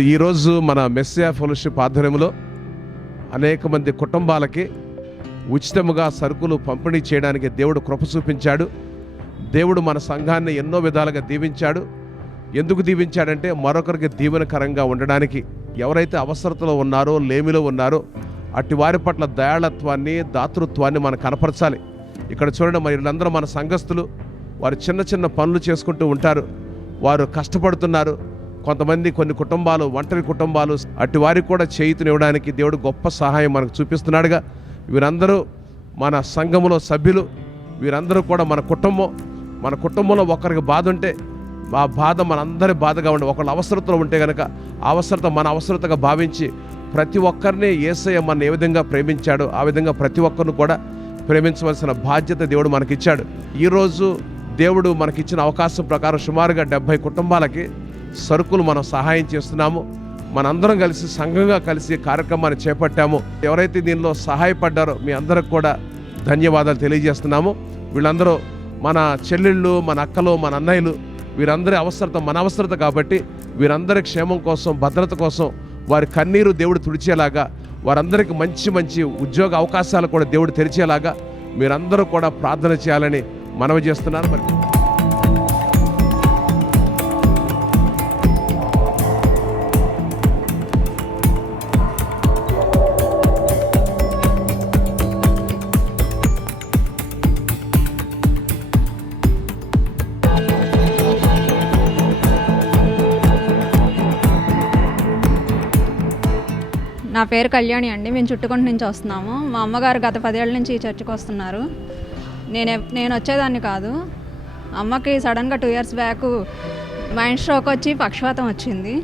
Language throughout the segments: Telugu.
ఈరోజు మన మెస్సియా ఫెలోషిప్ ఆధ్వర్యంలో అనేక మంది కుటుంబాలకి ఉచితముగా సరుకులు పంపిణీ చేయడానికి దేవుడు కృప చూపించాడు. దేవుడు మన సంఘాన్ని ఎన్నో విధాలుగా దీవించాడు. ఎందుకు దీవించాడంటే మరొకరికి దీవెనకరంగా ఉండడానికి ఎవరైతే అవసరతలో ఉన్నారో లేమిలో ఉన్నారో అట్టి వారి పట్ల దయాళత్వాన్ని దాతృత్వాన్ని మనం కనపరచాలి. ఇక్కడ చూడండి మరి వీళ్ళందరూ మన సంఘస్థులు. వారు చిన్న చిన్న పనులు చేసుకుంటూ ఉంటారు. వారు కష్టపడుతున్నారు. కొంతమంది కొన్ని కుటుంబాలు ఒంటరి కుటుంబాలు అట్టి వారికి కూడా చేయుతునివ్వడానికి దేవుడు గొప్ప సహాయం మనకు చూపిస్తున్నాడుగా. వీరందరూ మన సంఘములో సభ్యులు వీరందరూ కూడా మన కుటుంబం మన కుటుంబంలో ఒకరికి బాధ ఉంటే ఆ బాధ మనందరి బాధగా ఉండే ఒకళ్ళ అవసరతలో ఉంటే కనుక అవసరత మన అవసరతగా భావించి ప్రతి ఒక్కరిని ఏసయ్య మన ఏ విధంగా ప్రేమించాడో ఆ విధంగా ప్రతి ఒక్కరిని కూడా ప్రేమించవలసిన బాధ్యత దేవుడు మనకిచ్చాడు. ఈరోజు దేవుడు మనకిచ్చిన అవకాశం ప్రకారం సుమారుగా డెబ్భై కుటుంబాలకి సరుకులు మనం సహాయం చేస్తున్నాము. మనందరం కలిసి సంఘంగా కలిసి కార్యక్రమాన్ని చేపట్టాము. ఎవరైతే దీనిలో సహాయపడ్డారో మీ అందరికి కూడా ధన్యవాదాలు తెలియజేస్తున్నాము. వీళ్ళందరూ మన చెల్లెళ్ళు మన అక్కలు మన అన్నయ్యలు వీరందరి అవసరత మన అవసరత కాబట్టి వీరందరి క్షేమం కోసం భద్రత కోసం వారి కన్నీరు దేవుడు తుడిచేలాగా వారందరికీ మంచి మంచి ఉద్యోగ అవకాశాలు కూడా దేవుడు తెరిచేలాగా మీరందరూ కూడా ప్రార్థన చేయాలని మనవి చేస్తున్నారు మరి నా పేరు కళ్యాణి అండి. మేము చుట్టుకుంట నుంచి వస్తున్నాము. మా అమ్మగారు గత పదేళ్ళ నుంచి ఈ చర్చికి వస్తున్నారు. నేను నేను వచ్చేదాన్ని కాదు. అమ్మకి సడన్గా two years back mind stroke వచ్చి పక్షవాతం వచ్చింది.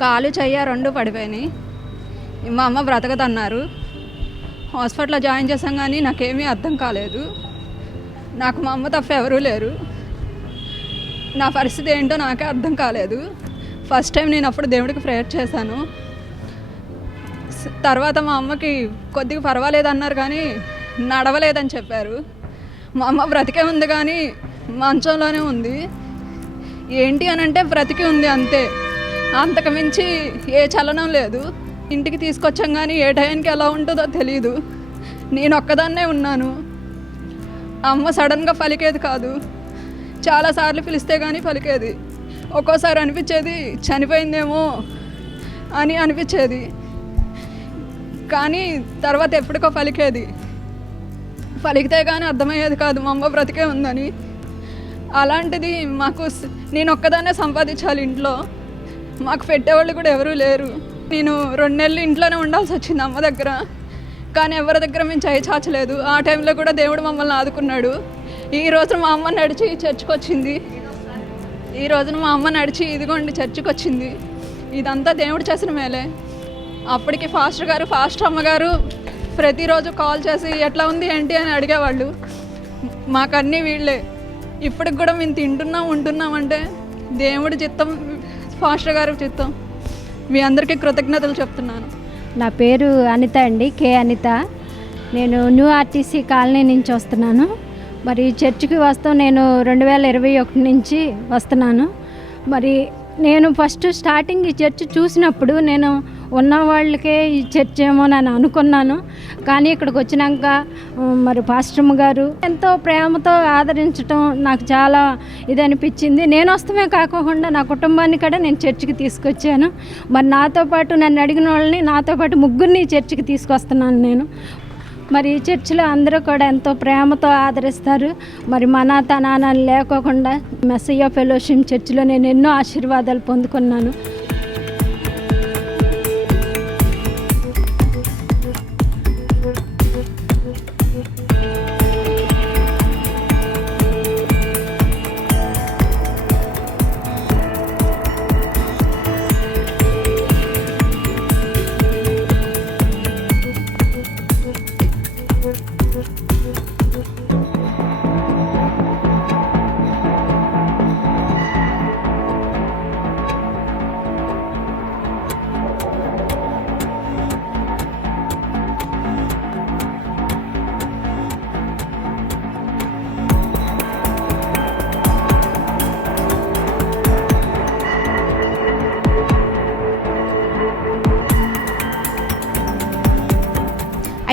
కాలు చెయ్య రెండు పడిపోయినాయి. మా అమ్మ బ్రతకదన్నారు. హాస్పిటల్లో జాయిన్ చేసాం కానీ నాకేమీ అర్థం కాలేదు. నాకు మా అమ్మ తప్ప ఎవరూ లేరు. నా పరిస్థితి ఏంటో నాకే అర్థం కాలేదు. ఫస్ట్ టైం నేను అప్పుడు దేవుడికి ప్రేయర్ చేశాను. తర్వాత మా అమ్మకి కొద్దిగా పర్వాలేదు అన్నారు కానీ నడవలేదని చెప్పారు. మా అమ్మ బ్రతికే ఉంది కానీ మంచంలోనే ఉంది. ఏంటి అని అంటే బ్రతికి ఉంది అంతే. అంతకు మించి ఏ చలనం లేదు. ఇంటికి తీసుకొచ్చాం కానీ ఏ టైంకి ఎలా ఉంటుందో తెలియదు నేను ఒక్కదాన్నే ఉన్నాను. అమ్మ సడన్గా పలికేది కాదు. చాలాసార్లు పిలిస్తే కానీ పలికేది. ఒక్కోసారి అనిపించేది చనిపోయిందేమో అని అనిపించేది. కానీ తర్వాత ఎప్పటికో పలికేది. పలికితే కానీ అర్థమయ్యేది కాదు మా అమ్మ బ్రతికే ఉందని. అలాంటిది మాకు నేను ఒక్కదాన్నే సంపాదించాలి ఇంట్లో. మాకు పెట్టేవాళ్ళు కూడా ఎవరూ లేరు. నేను రెండు నెలలు ఇంట్లోనే ఉండాల్సి వచ్చింది అమ్మ దగ్గర. కానీ ఎవరి దగ్గర మేము చేయి చాచలేదు. ఆ టైంలో కూడా దేవుడు మమ్మల్ని ఆదుకున్నాడు. ఈ రోజున మా అమ్మ నడిచి చర్చికి వచ్చింది. ఈ రోజున మా అమ్మ నడిచి ఇదిగోండి చర్చికి వచ్చింది. ఇదంతా దేవుడు చేసిన మేలే. అప్పటికి ఫాస్టర్ గారు ఫాస్టర్ అమ్మగారు ప్రతిరోజు కాల్ చేసి ఎట్లా ఉంది ఏంటి అని అడిగేవాళ్ళు. మాకన్నీ వీళ్ళే. ఇప్పటికి కూడా మేము తింటున్నాం ఉంటున్నాం అంటే దేవుడి చిత్తం ఫాస్టర్ గారి చిత్తం. మీ అందరికీ కృతజ్ఞతలు చెప్తున్నాను. నా పేరు అనిత అండి కే అనిత. నేను న్యూ ఆర్టీసీ కాలనీ నుంచి వస్తున్నాను. మరి చర్చికి వస్తూ నేను రెండు వేల ఇరవై ఒకటి నుంచి వస్తున్నాను. మరి నేను ఫస్ట్ స్టార్టింగ్ ఈ చర్చ్ చూసినప్పుడు నేను ఉన్న వాళ్ళకే ఈ చర్చ్ ఏమో నేను అనుకున్నాను. కానీ ఇక్కడికి వచ్చినాక మరి పాస్టమ్ గారు ఎంతో ప్రేమతో ఆదరించడం నాకు చాలా ఇది అనిపించింది. నేను వస్తమే కాకుండా నా కుటుంబాన్ని కూడా నేను చర్చికి తీసుకొచ్చాను. మరి నాతో పాటు నన్ను అడిగిన వాళ్ళని నాతో పాటు ముగ్గురిని చర్చికి తీసుకొస్తున్నాను నేను. మరి ఈ చర్చిలో అందరూ కూడా ఎంతో ప్రేమతో ఆదరిస్తారు. మరి మన తనాన్ని లేకోకుండా మెస్సయ్య ఫెలోషిప్ చర్చిలో నేను ఎన్నో ఆశీర్వాదాలు పొందుకున్నాను.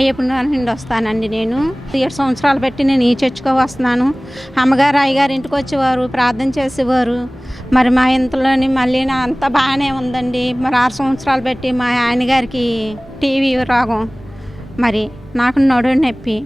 అయ్యప్ప నుండి వస్తానండి నేను. ఏడు సంవత్సరాలు బట్టి నేను ఈ చర్చికో వస్తున్నాను. అమ్మగారు అయ్యగారు ఇంటికి వచ్చేవారు ప్రార్థన చేసేవారు. మరి మా ఇంట్లోని మళ్ళీ నా అంతా బాగానే ఉందండి. మరి ఆరు సంవత్సరాలు బట్టి మా ఆయనగారికి టీవీ రోగం. మరి నాకు నడు నొప్పి.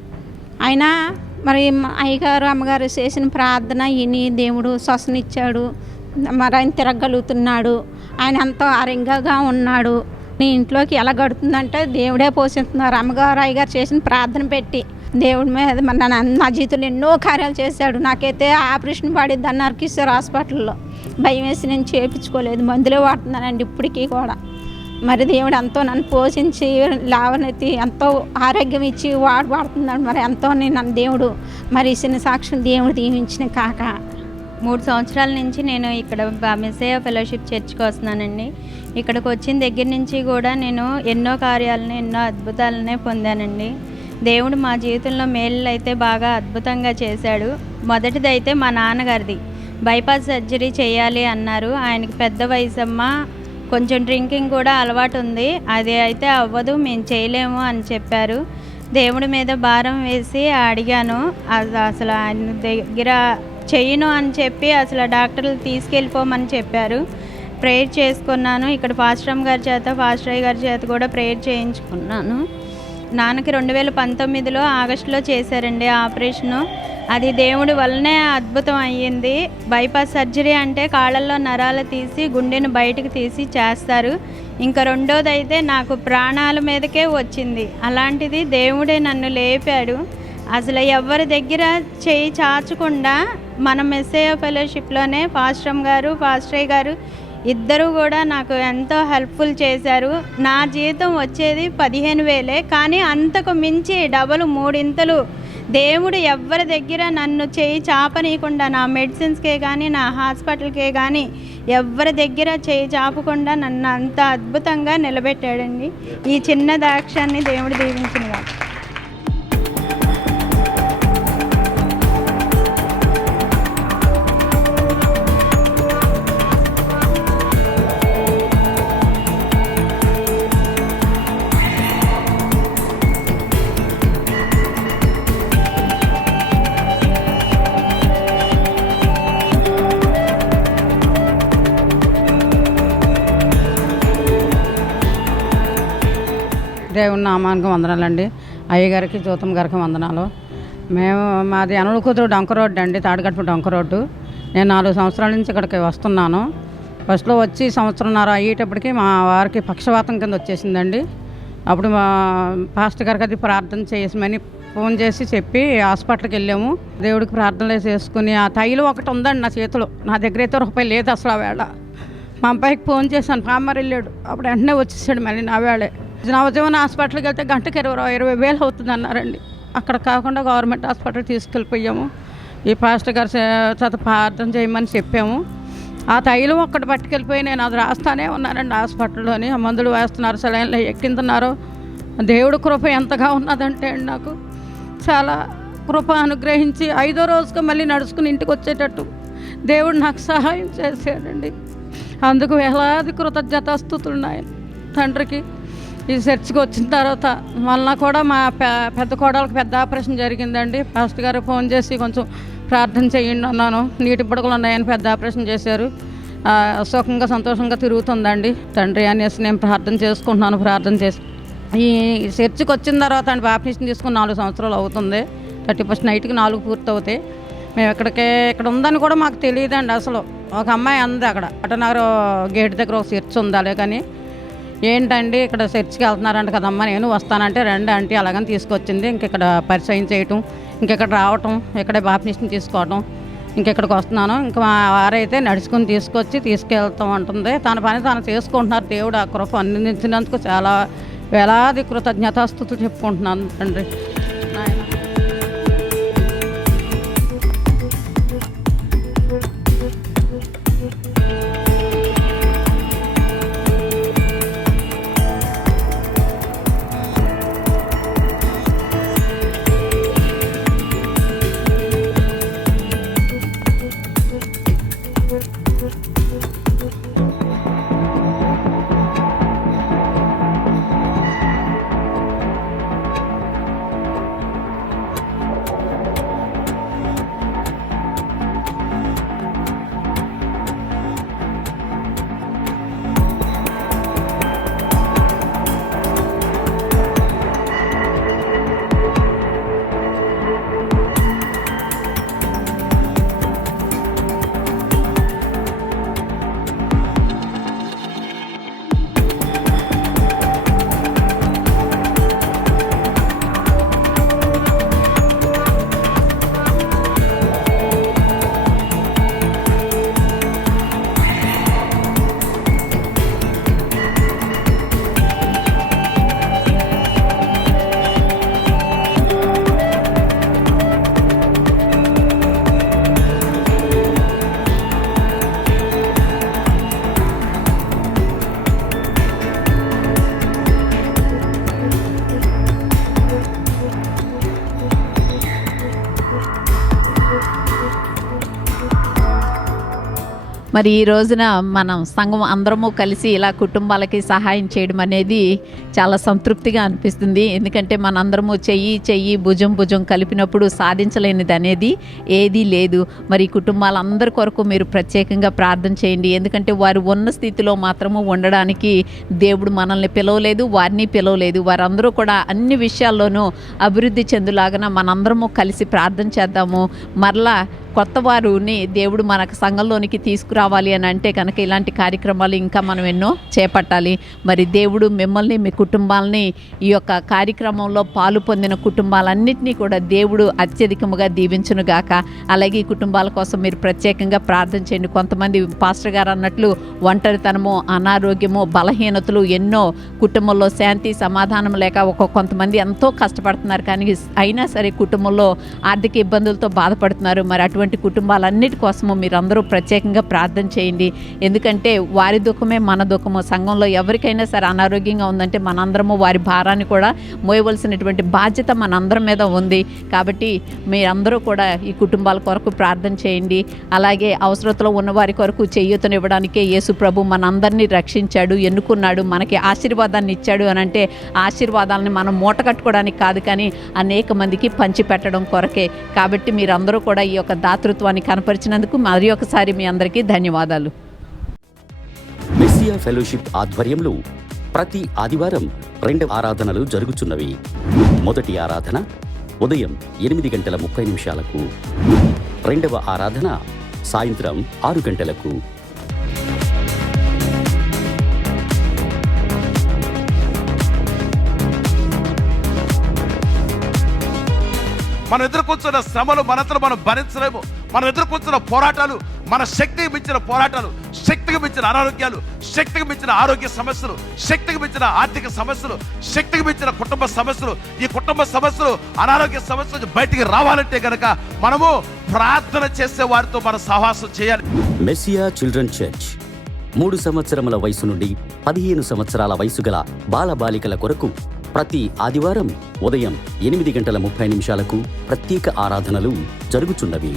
అయినా మరి మా అయ్యగారు అమ్మగారు చేసిన ప్రార్థన విని దేవుడు శ్వసనిచ్చాడు. మరి ఆయన తిరగలుగుతున్నాడు. ఆయన ఎంతో ఆరోగ్యంగా ఉన్నాడు. నీ ఇంట్లోకి ఎలా గడుతుందంటే దేవుడే పోషిస్తున్నారు. అమ్మగారు అయ్యగారు చేసిన ప్రార్థన పెట్టి దేవుడి మీద మరి నా నా జీవితంలో ఎన్నో కార్యాలు చేశాడు. నాకైతే ఆపరేషన్ పడిద్ది అన్నారు కిషోర్ హాస్పిటల్లో. భయం వేసి నేను చేయించుకోలేదు మందులే వాడుతున్నానండి ఇప్పటికీ కూడా. మరి దేవుడు ఎంతో నన్ను పోషించి లావనెత్తి ఎంతో ఆరోగ్యం ఇచ్చి వాడు వాడుతున్నాడు. మరి ఎంతో నేను నన్ను దేవుడు మరి ఇచ్చిన సాక్ష్యం దేవుడు దీవించిన కాక మూడు సంవత్సరాల నుంచి నేను ఇక్కడ మెసేయ ఫెలోషిప్ చర్చ్కి వస్తున్నానండి. ఇక్కడికి వచ్చిన దగ్గర నుంచి కూడా నేను ఎన్నో కార్యాలను ఎన్నో అద్భుతాలనే పొందానండి. దేవుడు మా జీవితంలో మేలు అయితే బాగా అద్భుతంగా చేశాడు. మొదటిది అయితే మా నాన్నగారిది. బైపాస్ సర్జరీ చేయాలి అన్నారు. ఆయనకి పెద్ద వయసమ్మ కొంచెం డ్రింకింగ్ కూడా అలవాటు ఉంది. అది అయితే అవ్వదు మేము చేయలేము అని చెప్పారు. దేవుడి మీద భారం వేసి అడిగాను. అది అసలు ఆయన దగ్గర చెయ్యను అని చెప్పి అసలు డాక్టర్లు తీసుకెళ్ళిపోమని చెప్పారు. ప్రేయర్ చేసుకున్నాను. ఇక్కడ పాస్టమ్ గారి చేత పాస్టర్ గారి చేత కూడా ప్రేయర్ చేయించుకున్నాను. నాన్నకి రెండు వేల పంతొమ్మిదిలో ఆగస్టులో చేశారండి ఆపరేషను. అది దేవుడి వల్లనే అద్భుతం అయ్యింది. బైపాస్ సర్జరీ అంటే కాళ్ళల్లో నరాలు తీసి గుండెను బయటకు తీసి చేస్తారు. ఇంకా రెండోది అయితే నాకు ప్రాణాల మీదకే వచ్చింది. అలాంటిది దేవుడే నన్ను లేపాడు. అసలు ఎవరి దగ్గర చేయి చాచకుండా మన మెస్సేయ ఫెలోషిప్లోనే పాస్టమ్ గారు పాస్టరయ్య గారు ఇద్దరు కూడా నాకు ఎంతో హెల్ప్ఫుల్ చేశారు. నా జీతం వచ్చేది పదిహేను వేలే కానీ అంతకు మించి డబల్ మూడింతలు. దేవుడు ఎవరి దగ్గర నన్ను చేయి చాపనీయకుండా నా మెడిసిన్స్కే కానీ నా హాస్పిటల్కే కానీ ఎవరి దగ్గర చేయి చాపకుండా నన్ను అంత అద్భుతంగా నిలబెట్టాడండి. ఈ చిన్న దాక్ష్యాన్ని దేవుడు దీవించిన దగ్గరే ఉన్న అమ్మానికి వందనాలండి. అయ్యగారికి జూతం గారికి వందనాలు. మేము మాది అనలకూతురు డొంక రోడ్డు అండి తాడిగట్టు డొంక రోడ్డు. నేను నాలుగు సంవత్సరాల నుంచి ఇక్కడికి వస్తున్నాను. ఫస్ట్లో వచ్చి సంవత్సరంన్నర అయ్యేటప్పటికి మా వారికి పక్షవాతం కింద వచ్చేసిందండి. అప్పుడు మా పాస్టర్ గారికి అది ప్రార్థన చేసమని ఫోన్ చేసి చెప్పి హాస్పిటల్కి వెళ్ళాము. దేవుడికి ప్రార్థనలు చేసుకుని ఆ తైలు ఒకటి ఉందండి నా చేతిలో. నా దగ్గర అయితే రూపాయి లేదు అసలు ఆ వేళ. మా అబ్బాయికి ఫోన్ చేశాను పామర్ వెళ్ళాడు అప్పుడు వెంటనే వచ్చేసాడు మళ్ళీ నా వేళే. నవజీవన హాస్పిటల్కి వెళ్తే గంటకి ఇరవై ఇరవై వేలు అవుతుంది అన్నారండి అక్కడ కాకుండా గవర్నమెంట్ హాస్పిటల్ తీసుకెళ్ళిపోయాము. ఈ పాస్టర్ గారు చే- చేత ప్రార్థన చేయమని చెప్పాము. ఆ తైలం ఒక్కటి పట్టుకెళ్ళిపోయి నేను అది రాస్తానే ఉన్నానండి హాస్పిటల్లోని. ఆ మందులు వేస్తున్నారు సెలైన్లు ఎక్కింతున్నారు దేవుడు కృప ఎంతగా ఉన్నదంటే అండి నాకు. చాలా కృప అనుగ్రహించి ఐదో రోజుకు మళ్ళీ నడుచుకుని ఇంటికి వచ్చేటట్టు దేవుడు నాకు సహాయం చేశాడండి. అందుకు వేలాది కృతజ్ఞతాస్థుతులు ఉన్నాయి తండ్రికి ఈ చర్చికి వచ్చిన తర్వాత మళ్ళా కూడా మా పెద్ద కోడలకు పెద్ద ఆపరేషన్ జరిగిందండి. పాస్టర్ గారు ఫోన్ చేసి కొంచెం ప్రార్థన చేయండి అన్నాను. నీటి బుడగలు ఉన్నాయని పెద్ద ఆపరేషన్ చేశారు. సుఖంగా సంతోషంగా తిరుగుతుందండి. తండ్రి అనేసి నేను ప్రార్థన చేసుకుంటున్నాను ప్రార్థన చేసి ఈ చర్చికి వచ్చిన తర్వాత అండి బాప్టిషన్ తీసుకుని నాలుగు సంవత్సరాలు అవుతుంది. థర్టీ ఫస్ట్ నైట్కి నాలుగు పూర్తి అవుతాయి మేము ఇక్కడికే ఇక్కడ ఉందని కూడా మాకు తెలియదండి అసలు. ఒక అమ్మాయి అంది అక్కడ. అటనగర్ గేట్ దగ్గర ఒక చర్చ్ ఉందాలే కానీ ఏంటండి ఇక్కడ చర్చికి వెళ్తున్నారంట కదమ్మా నేను వస్తానంటే రండి అంటే అలాగని తీసుకొచ్చింది. ఇంక ఇక్కడ పరిచయం చేయటం ఇంకెక్కడ రావటం ఇక్కడే బాప్టిషన్ తీసుకోవటం ఇంకెక్కడికి వస్తున్నాను. ఇంకా మా వారైతే నడుచుకుని తీసుకొచ్చి తీసుకెళ్తాం ఉంటుంది తన పని తాను చేసుకుంటున్నారు దేవుడు ఆ కృప అందించినందుకు చాలా వేలాది కృతజ్ఞతాస్థుతులు చెప్పుకుంటున్నాను తండ్రి మరి ఈ రోజున మనం సంఘం అందరము కలిసి ఇలా కుటుంబాలకి సహాయం చేయడం అనేది చాలా సంతృప్తిగా అనిపిస్తుంది. ఎందుకంటే మనందరము చెయ్యి చెయ్యి భుజం భుజం కలిపినప్పుడు సాధించలేనిది అనేది ఏదీ లేదు. మరి కుటుంబాలందరి కొరకు మీరు ప్రత్యేకంగా ప్రార్థన చేయండి. ఎందుకంటే వారు ఉన్న స్థితిలో మాత్రము ఉండడానికి దేవుడు మనల్ని పిలవలేదు వారిని పిలవలేదు. వారందరూ కూడా అన్ని విషయాల్లోనూ అభివృద్ధి చెందులాగన మనందరము కలిసి ప్రార్థన చేద్దాము. మరలా కొత్త వారుని దేవుడు మనకు సంఘంలోనికి తీసుకురావాలి అని అంటే కనుక ఇలాంటి కార్యక్రమాలు ఇంకా మనం ఎన్నో చేపట్టాలి. మరి దేవుడు మిమ్మల్ని మీ కుటుంబాలని ఈ యొక్క కార్యక్రమంలో పాలు పొందిన కుటుంబాలన్నింటినీ కూడా దేవుడు అత్యధికముగా దీవించును గాక. అలాగే ఈ కుటుంబాల కోసం మీరు ప్రత్యేకంగా ప్రార్థన చేయండి. కొంతమంది పాస్టర్ గారు అన్నట్లు ఒంటరితనము అనారోగ్యము బలహీనతలు ఎన్నో కుటుంబంలో శాంతి సమాధానం లేక ఒక కొంతమంది ఎంతో కష్టపడుతున్నారు. కానీ అయినా సరే కుటుంబంలో ఆర్థిక ఇబ్బందులతో బాధపడుతున్నారు. మరి అటువంటి కుటుంబాలన్నిటి కోసము మీరందరూ ప్రత్యేకంగా ప్రార్థన చేయండి. ఎందుకంటే వారి దుఃఖమే మన దుఃఖము. సంఘంలో ఎవరికైనా సరే అనారోగ్యంగా ఉందంటే మనందరము వారి భారాన్ని కూడా మోయవలసినటువంటి బాధ్యత మనందరం మీద ఉంది. కాబట్టి మీరందరూ కూడా ఈ కుటుంబాల కొరకు ప్రార్థన చేయండి. అలాగే అవసరతలో ఉన్న వారి కొరకు చేయూతనివ్వడానికే యేసు ప్రభు మనందరినీ రక్షించాడు ఎన్నుకున్నాడు మనకి ఆశీర్వాదాన్ని ఇచ్చాడు అని అంటే ఆశీర్వాదాలని మనం మూట కట్టుకోవడానికి కాదు కానీ అనేక మందికి పంచిపెట్టడం కొరకే. కాబట్టి మీరందరూ కూడా ఈ యొక్క దాతృత్వాన్ని కనపరిచినందుకు మరి ఒకసారి మీ అందరికీ ధన్యవాదాలు. మెస్సియా ఫెలోషిప్ ఆధ్వర్యంలో ప్రతి ఆదివారం రెండు ఆరాధనలు జరుగుతున్నవి. మొదటి ఆరాధన ఉదయం ఎనిమిది గంటల ముప్పై నిమిషాలకు రెండవ ఆరాధన సాయంత్రం ఆరు గంటలకు. మనం ఎదుర్కొంటున్న శ్రమలు మనతలు మనం భరించలేము. మనం ఎదుర్కొంటున్న పోరాటాలు మన శక్తికి మించిన పోరాటాలు శక్తికి మించిన అనారోగ్యాలు శక్తికి మించిన ఆరోగ్య సమస్యలు శక్తికి మించిన ఆర్థిక సమస్యలు శక్తికి మించిన కుటుంబ సమస్యలు. ఈ కుటుంబ సమస్యలు అనారోగ్య సమస్యలు బయటికి రావాలంటే కనుక మనము ప్రార్థన చేసే వారితో మన సహవాసం చేయాలి. Messiah children church. మూడు సంవత్సరముల వయసు నుండి పదిహేను సంవత్సరాల వయసు గల బాలబాలికల కొరకు ప్రతి ఆదివారం ఉదయం ఎనిమిది గంటల ముప్పై నిమిషాలకు ప్రత్యేక ఆరాధనలు జరుగుచున్నవి.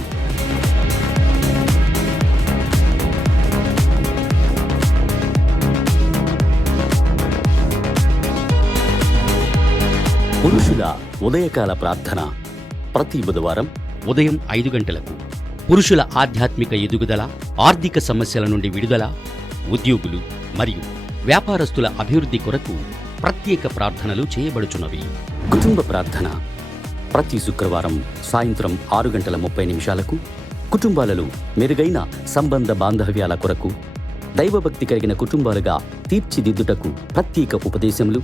పురుషుల ఉదయకాల ప్రార్థన ప్రతి బుధవారం ఉదయం ఐదు గంటలకు. పురుషుల ఆధ్యాత్మిక ఎదుగుదల ఆర్థిక సమస్యల నుండి విడుదల ఉద్యోగులు మరియు వ్యాపారస్తుల అభివృద్ధి కొరకు ప్రత్యేక ప్రార్థనలు చేయబడుచున్నవి. కుటుంబ ప్రార్థన. ప్రతి శుక్రవారం సాయంత్రం ఆరు గంటల ముప్పై నిమిషాలకు కుటుంబాలలో మెరుగైన సంబంధ బాంధవ్యాల కొరకు దైవభక్తి కలిగిన కుటుంబాలుగా తీర్చిదిద్దుటకు ప్రత్యేక ఉపదేశములు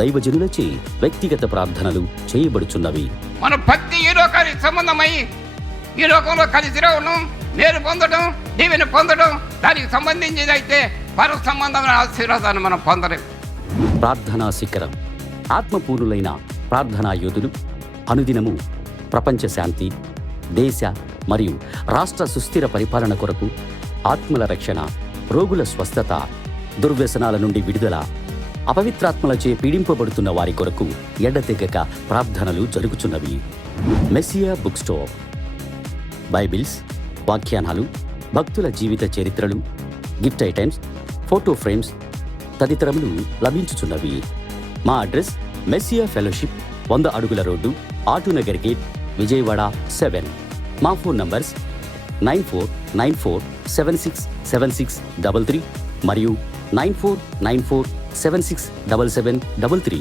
దైవజనులచే వ్యక్తిగత ప్రార్థనలు చేయబడుచున్నవి. మన భక్తి ఈ లోకానికి సంబంధమై ఈ లోకంలో కలిసి రావడం నేరు పొందడం దీవెని పొందడం దానికి సంబంధించింది అయితే పర సంబంధమైన ఆశీర్వాదాన్ని మనం పొందలేము ప్రార్థనా శిఖరం. ఆత్మపూర్ణులైన ప్రార్థనా యోధులు అనుదినము ప్రపంచ శాంతి దేశ మరియు రాష్ట్ర సుస్థిర పరిపాలన కొరకు ఆత్మల రక్షణ రోగుల స్వస్థత దుర్వ్యసనాల నుండి విడుదల అపవిత్రాత్మలచే పీడింపబడుతున్న వారి కొరకు ఎడతెగక ప్రార్థనలు జరుగుచున్నవి. Messiah book store. బైబిల్స్ వాఖ్యానాలు భక్తుల జీవిత చరిత్రలు గిఫ్ట్ ఐటమ్స్ ఫోటో ఫ్రేమ్స్ తదితరములు లభించుచున్నవి. మా అడ్రస్ మెస్సియా ఫెలోషిప్ వంద అడుగుల road Autonagar gate Vijayawada seven. మా phone numbers nine four nine four seven six seven six double three మరియు nine four nine four seven six double seven double three.